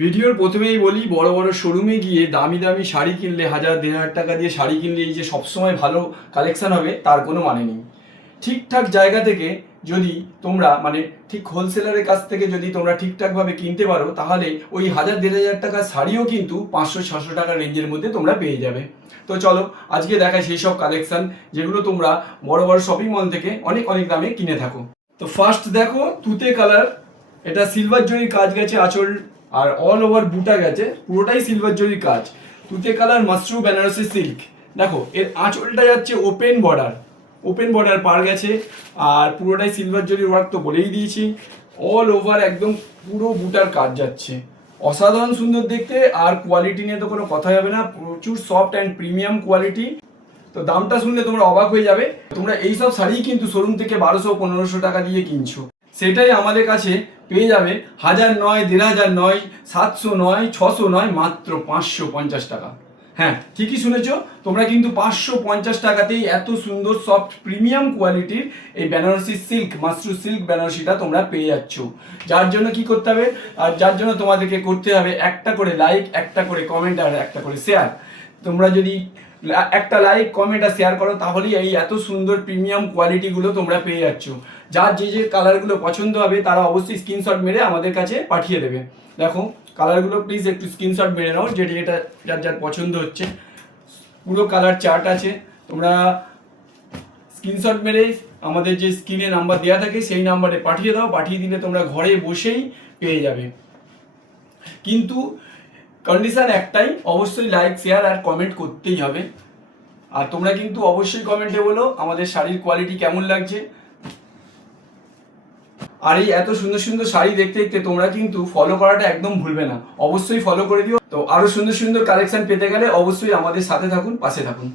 ভিডিওর প্রথমেই বলি, বড় বড় শোরুমে গিয়ে দামি দামি শাড়ি কিনলে, 1000-1500 টাকা দিয়ে শাড়ি কিনলে এই যে সবসময় ভালো কালেকশন হবে তার কোনো মানে নেই। ঠিকঠাক জায়গা থেকে যদি তোমরা ঠিক হোলসেলারের কাছ থেকে যদি তোমরা ঠিকঠাকভাবে কিনতে পারো, তাহলে ওই 1000-1500 টাকার শাড়িও কিন্তু 500-600 টাকার রেঞ্জের মধ্যে তোমরা পেয়ে যাবে। তো চলো আজকে দেখাই সেই সব কালেকশন যেগুলো তোমরা বড় বড় শপিং মল থেকে অনেক অনেক দামে কিনে থাকো। তো ফার্স্ট দেখো তুতে কালার, এটা সিলভার জরির কাজ গেছে আঁচল, আর অল ওভার বুটা গেছে, পুরোটাই সিলভার জরির কাজ। তুতে কালার মাশরু বেনারসি সিল্ক। দেখো এর আঁচলটা যাচ্ছে ওপেন বর্ডার পার গেছে, আর পুরোটাই সিলভার জরির ওয়ার্ক তো বলেই দিয়েছি। অল ওভার একদম পুরো বুটার কাজ যাচ্ছে, অসাধারণ সুন্দর দেখতে। আর কোয়ালিটি নিয়ে তো কোনো কথা হবে না, প্রচুর সফট অ্যান্ড প্রিমিয়াম কোয়ালিটি। তো দামটা শুনলে তোমরা অবাক হয়ে যাবে। তোমরা এইসব শাড়ি কিন্তু শোরুম থেকে 1200-1500 টাকা দিয়ে কিনছো, সেটাই আমাদের কাছে পেয়ে যাবে 1000 নয়, 1500 নয়, 700 নয়, 600 নয়, মাত্র 550 টাকা। হ্যাঁ ঠিকই শুনেছো, তোমরা কিন্তু 550 টাকাতেই এত সুন্দর সফট প্রিমিয়াম কোয়ালিটির এই বেনারসি সিল্ক মাশরু সিল্ক বেনারসিটা তোমরা পেয়ে যাচ্ছ। যার জন্য কি করতে হবে, আর যার জন্য তোমাদেরকে করতে হবে একটা করে লাইক, একটা করে কমেন্ট আর একটা করে শেয়ার। তোমরা যদি একটা লাইক, কমেন্ট আর শেয়ার করো, তাহলেই এই এত সুন্দর প্রিমিয়াম কোয়ালিটিগুলো তোমরা পেয়ে যাচ্ছ। যার যে কালারগুলো পছন্দ হবে তারা অবশ্যই স্ক্রিনশট মেরে আমাদের কাছে পাঠিয়ে দেবে। দেখো কালারগুলো প্লিজ একটু স্ক্রিনশট মেরে নাও, যেটা যার যার পছন্দ হচ্ছে। পুরো কালার চার্ট আছে, তোমরা স্ক্রিনশট মেরে আমাদের যে স্ক্রিনে নাম্বার দেওয়া থাকে সেই নাম্বারে পাঠিয়ে দাও। পাঠিয়ে দিলে তোমরা ঘরে বসেই পেয়ে যাবে। কিন্তু কন্ডিশন একটাই, অবশ্যই লাইক, শেয়ার আর কমেন্ট করতেই হবে। আর তোমরা কিন্তু অবশ্যই কমেন্টে বলো আমাদের শাড়ির কোয়ালিটি কেমন লাগছে। আর এই এত সুন্দর সুন্দর শাড়ি দেখতে দেখতে তোমরা কিন্তু ফলো করাটা একদম ভুলবে না, অবশ্যই ফলো করে দিও। তো আরো সুন্দর সুন্দর কালেকশন পেতে গেলে অবশ্যই আমাদের সাথে থাকুন, পাশে থাকুন।